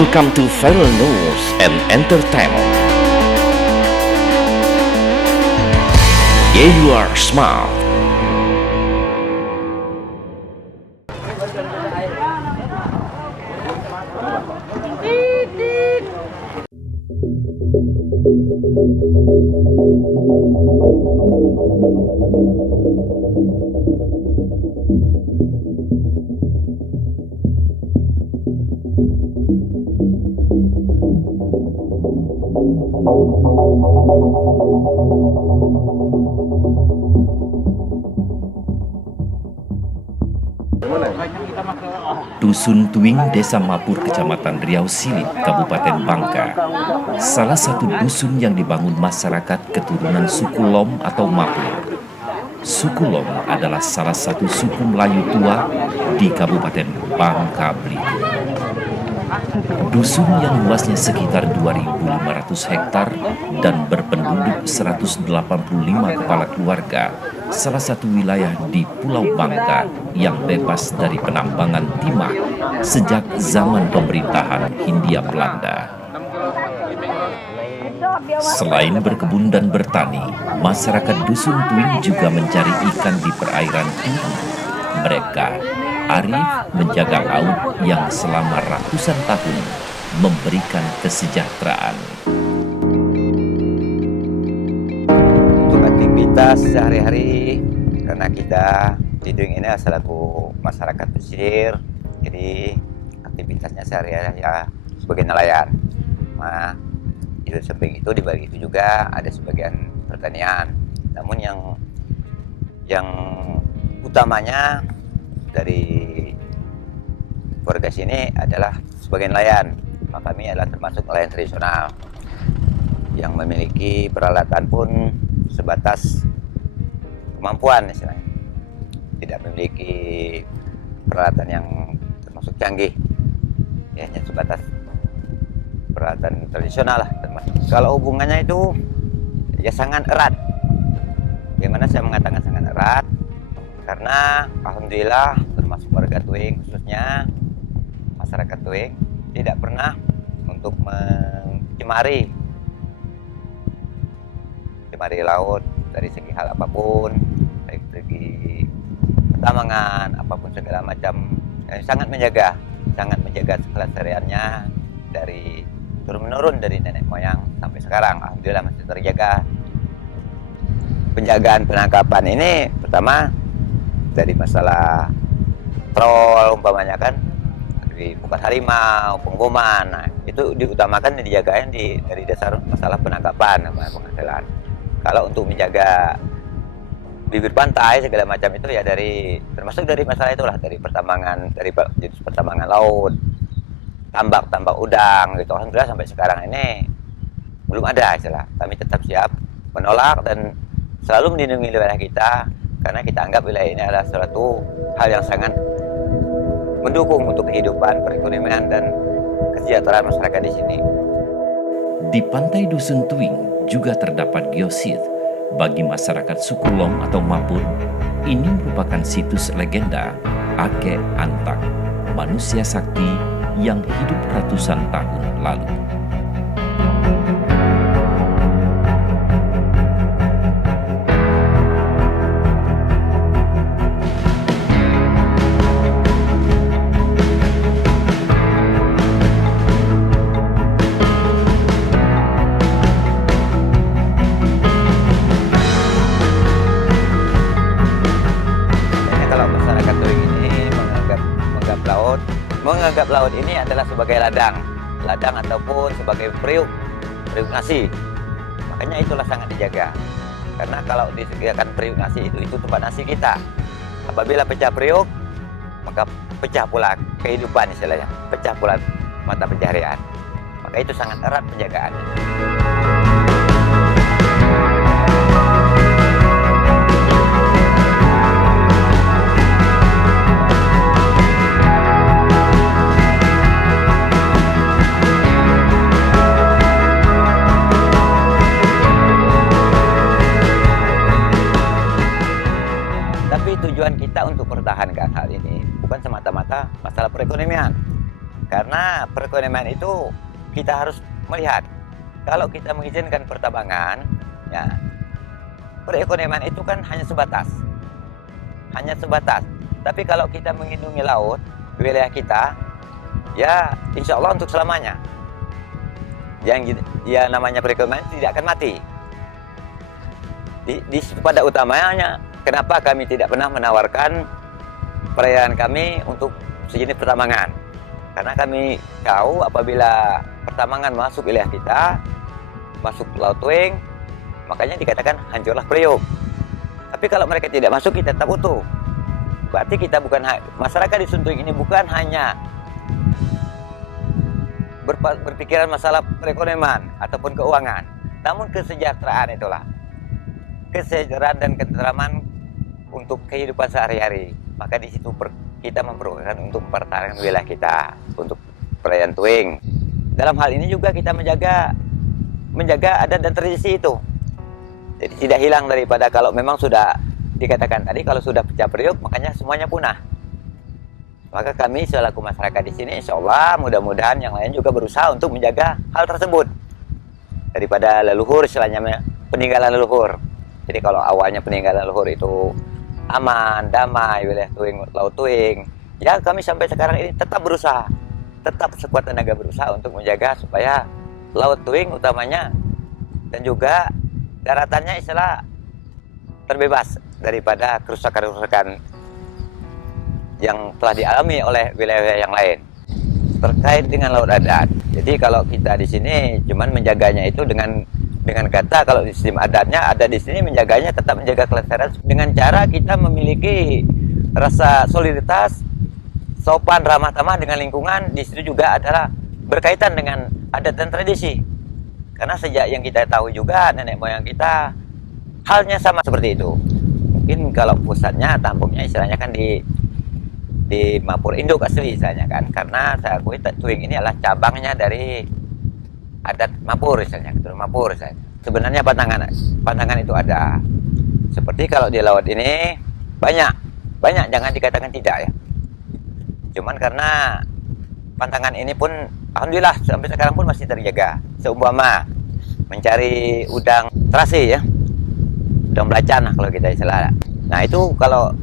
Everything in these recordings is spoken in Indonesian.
Welcome to Viral News and Entertainment. Yeah, you are smart. Dusun Tuing, Desa Mapur, Kecamatan Riau Silip, Kabupaten Bangka. Salah satu dusun yang dibangun masyarakat keturunan suku Lom atau Mapur. Suku Lom adalah salah satu suku Melayu tua di Kabupaten Bangka Belitung. Dusun yang luasnya sekitar 2.500 hektar dan berpenduduk 185 kepala keluarga, salah satu wilayah di Pulau Bangka yang bebas dari penambangan timah sejak zaman pemerintahan Hindia Belanda. Selain berkebun dan bertani, masyarakat Dusun Tuing juga mencari ikan di perairan tinggi. Mereka arif menjaga laut yang selama ratusan tahun memberikan kesejahteraan. Untuk aktivitas sehari-hari, karena kita di Tuing ini adalah satu masyarakat pesisir, jadi aktivitasnya sehari-hari ya sebagai nelayan. Nah, di samping itu dibagi itu juga ada sebagian pertanian. Namun yang utamanya dari keluarga sini adalah sebagai nelayan. Maka kami adalah termasuk nelayan tradisional yang memiliki peralatan pun sebatas kemampuan istilahnya. Tidak memiliki peralatan yang termasuk canggih. Ya, hanya sebatas peralatan tradisional lah termasuk. Kalau hubungannya itu ya sangat erat. Bagaimana saya mengatakan sangat erat? Karena alhamdulillah termasuk warga Tuing khususnya masyarakat Tuing tidak pernah untuk mencemari laut dari segi hal apapun, baik segi pertambangan apapun segala macam, sangat menjaga kelestariannya dari turun menurun dari nenek moyang sampai sekarang. Alhamdulillah masih terjaga. Penjagaan penangkapan ini pertama dari masalah troll umpamanya kan, dari bukan harimau, penggoman, nah, itu diutamakan dijagain dari dasar masalah penangkapan penghasilan. Kalau untuk menjaga bibir pantai segala macam itu ya termasuk dari masalah itulah, dari pertambangan, dari jenis pertambangan laut, tambak udang gitu. Alhamdulillah sampai sekarang ini belum ada istilah. Kami tetap siap menolak dan selalu melindungi wilayah kita, karena kita anggap wilayah ini adalah suatu hal yang sangat mendukung untuk kehidupan, perekonomian, dan kesejahteraan masyarakat di sini. Di pantai Dusun Tuing juga terdapat geosit. Bagi masyarakat suku Lom atau Mapur, ini merupakan situs legenda Ake Antak, manusia sakti yang hidup ratusan tahun lalu. Menganggap laut ini adalah sebagai ladang ataupun sebagai periuk nasi. Makanya itulah sangat dijaga. Karena kalau disediakan periuk nasi itu tempat nasi kita. Apabila pecah periuk, maka pecah pula kehidupan istilahnya, pecah pula mata pencaharian. Maka itu sangat erat penjagaan. Tapi tujuan kita untuk pertahankan hal ini bukan semata-mata masalah perekonomian. Karena perekonomian itu kita harus melihat. Kalau kita mengizinkan pertambangan, ya perekonomian itu kan hanya sebatas. Tapi kalau kita melindungi laut, wilayah kita, ya insya Allah untuk selamanya. Yang ya namanya perekonomian tidak akan mati. Di situ pada utamanya, kenapa kami tidak pernah menawarkan perairan kami untuk sejenis pertambangan? Karena kami tahu apabila pertambangan masuk wilayah kita, masuk Laut Tuing, makanya dikatakan hancurlah Priok. Tapi kalau mereka tidak masuk, kita tetap utuh. Berarti kita bukan, masyarakat di Suntuing ini bukan hanya berpikiran masalah perekonomian ataupun keuangan, namun kesejahteraan itulah. Kesejahteraan dan ketentraman untuk kehidupan sehari-hari. Maka di situ kita memperlukan untuk mempertahankan wilayah kita untuk perairan Tuing. Dalam hal ini juga kita menjaga adat dan tradisi itu. Jadi tidak hilang daripada, kalau memang sudah dikatakan tadi, kalau sudah pecah Priok makanya semuanya punah. Maka kami selaku masyarakat di sini, insya Allah mudah-mudahan yang lain juga berusaha untuk menjaga hal tersebut daripada leluhur, istilahnya peninggalan leluhur. Jadi kalau awalnya peninggalan leluhur itu aman, damai, wilayah Tuing, Laut Tuing, ya kami sampai sekarang ini tetap berusaha, tetap sekuat tenaga berusaha untuk menjaga supaya Laut Tuing utamanya dan juga daratannya istilah terbebas daripada kerusakan-kerusakan yang telah dialami oleh wilayah yang lain terkait dengan laut adat. Jadi kalau kita di sini cuman menjaganya itu dengan kata, kalau di sistem adatnya ada di sini menjaganya, tetap menjaga kelestarian dengan cara kita memiliki rasa solidaritas, sopan, ramah tamah dengan lingkungan. Di situ juga adalah berkaitan dengan adat dan tradisi. Karena sejak yang kita tahu juga nenek moyang kita halnya sama seperti itu. Mungkin kalau pusatnya, tampungnya istilahnya kan di Mapur Induk asli istilahnya kan. Karena saya akui Tuing ini adalah cabangnya dari adat Mapur misalnya, keturunan Mapur misalnya. Sebenarnya pantangan itu ada. Seperti kalau di laut ini banyak, jangan dikatakan tidak ya. Cuman karena pantangan ini pun alhamdulillah sampai sekarang pun masih terjaga. Seumpama mencari udang terasi ya, udang belacan lah kalau kita istilah. Nah itu kalau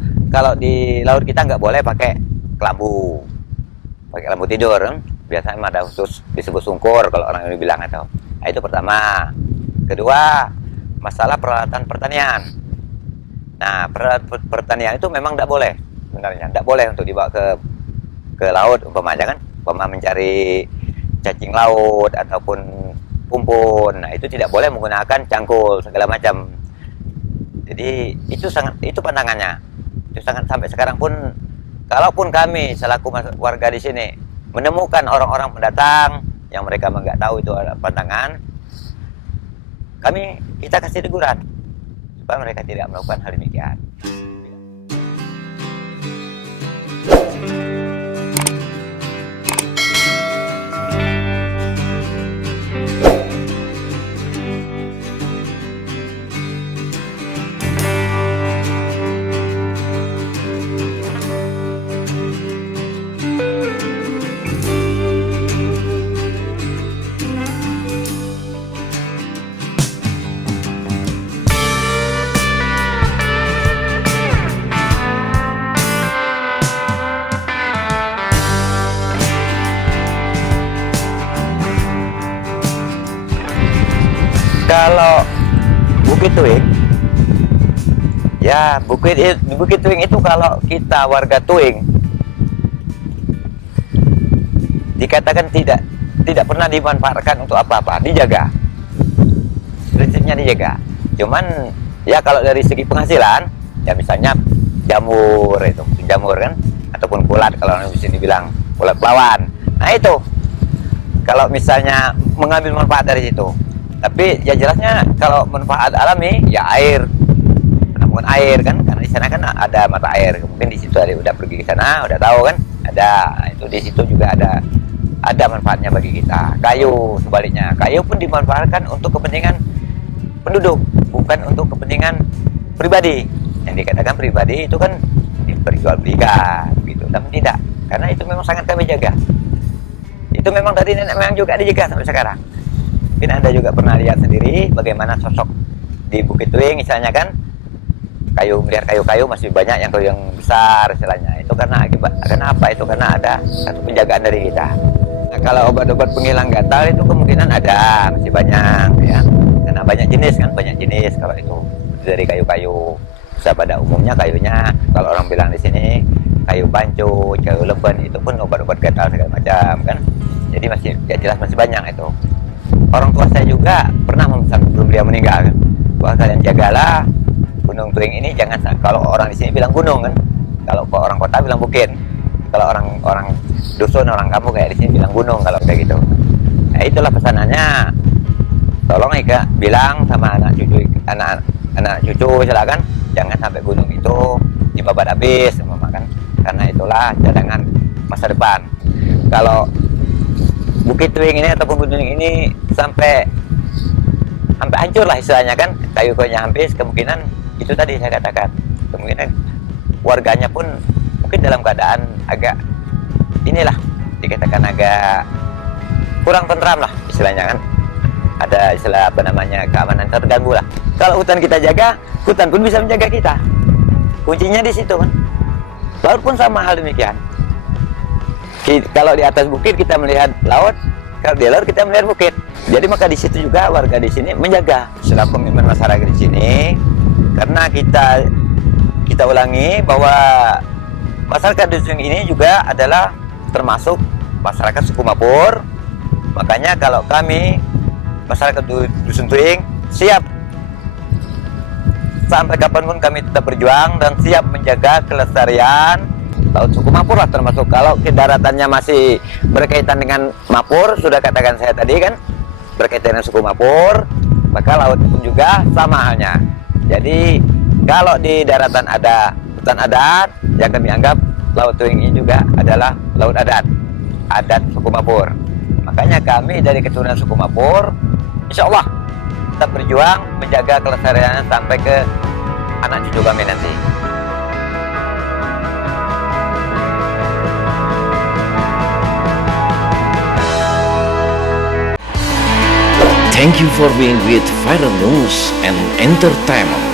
di laut kita nggak boleh pakai kelambu tidur kan? Biasanya ada khusus disebut sungkur kalau orang ini bilang atau. Nah, itu pertama. Kedua, masalah peralatan pertanian. Nah, peralatan pertanian itu memang tidak boleh sebenarnya, tidak boleh untuk dibawa ke laut umpamanya kan, mencari cacing laut ataupun pumpun. Nah, itu tidak boleh menggunakan cangkul segala macam. Jadi itu pandangannya. Itu sangat, sampai sekarang pun kalaupun kami selaku warga di sini menemukan orang-orang pendatang yang mereka nggak tahu itu ada pantangan, kita kasih teguran supaya mereka tidak melakukan hal demikian. Kalau Bukit Tuing, ya Bukit Tuing itu kalau kita warga Tuing dikatakan tidak pernah dimanfaatkan untuk apa-apa, dijaga. Prinsipnya dijaga. Cuman ya kalau dari segi penghasilan, ya misalnya jamur kan, ataupun kulat kalau orang di sini bilang kulat belawan. Nah itu kalau misalnya mengambil manfaat dari situ. Tapi ya jelasnya kalau manfaat alami ya air, penampungan air kan, karena di sana kan ada mata air. Mungkin di situ udah pergi ke sana, udah tahu kan, ada itu di situ juga ada manfaatnya bagi kita. Kayu sebaliknya, kayu pun dimanfaatkan untuk kepentingan penduduk, bukan untuk kepentingan pribadi. Yang dikatakan pribadi itu kan diperjualbelikan gitu, tapi tidak, karena itu memang sangat kami jaga. itu memang dari nenek moyang juga dijaga sampai sekarang. Mungkin Anda juga pernah lihat sendiri bagaimana sosok di Bukit Tuing misalnya kan, melihat kayu-kayu masih banyak yang besar istilahnya. Itu karena apa? Itu karena ada satu penjagaan dari kita. Nah, kalau obat-obat penghilang gatal itu kemungkinan ada, masih banyak ya. Karena banyak jenis kalau itu dari kayu-kayu. Bisa pada umumnya kayunya, kalau orang bilang di sini kayu bancut, kayu leben, itu pun obat-obat gatal segala macam kan. Jadi masih ya jelas masih banyak itu. Orang tua saya juga pernah memesan sebelum dia meninggal kan, bahwa kalian jagalah Gunung Tuing ini, jangan, kalau orang di sini bilang gunung kan, kalau orang kota bilang bukit, kalau orang dusun, orang kampung kayak di sini bilang gunung kalau kayak gitu. Nah, itulah pesanannya. Tolong Ika bilang sama anak cucu silakan jangan sampai gunung itu dibabat habis kan, karena itulah cadangan masa depan. Kalau Bukit Tuing ini ataupun gunung ini sampai hancur lah istilahnya kan, kayu-kayunya habis, kemungkinan itu tadi saya katakan, kemungkinan warganya pun mungkin dalam keadaan agak inilah dikatakan agak kurang tentram lah istilahnya kan, ada istilah apa namanya, keamanan terganggu lah. Kalau hutan kita jaga, hutan pun bisa menjaga kita, kuncinya di situ kan. Laut pun sama hal demikian. Kalau di atas bukit kita melihat laut, kalau di laut kita melihat bukit. Jadi maka di situ juga warga di sini menjaga. Selaku komitmen masyarakat di sini, karena kita ulangi bahwa masyarakat dusun ini juga adalah termasuk masyarakat suku Mapur. Makanya kalau kami masyarakat dusun Tuing siap sampai kapanpun kami tetap berjuang dan siap menjaga kelestarian laut suku Mapur lah, termasuk kalau daratannya masih berkaitan dengan Mapur, sudah katakan saya tadi kan, berkaitan dengan suku Mapur, maka laut pun juga sama halnya. Jadi kalau di daratan ada hutan adat, ya kami anggap laut Tuing ini juga adalah laut adat suku Mapur. Makanya kami dari keturunan suku Mapur, insya Allah tetap berjuang menjaga kelestariannya sampai ke anak cucu kami nanti. Thank you for being with Viral News and Entertainment.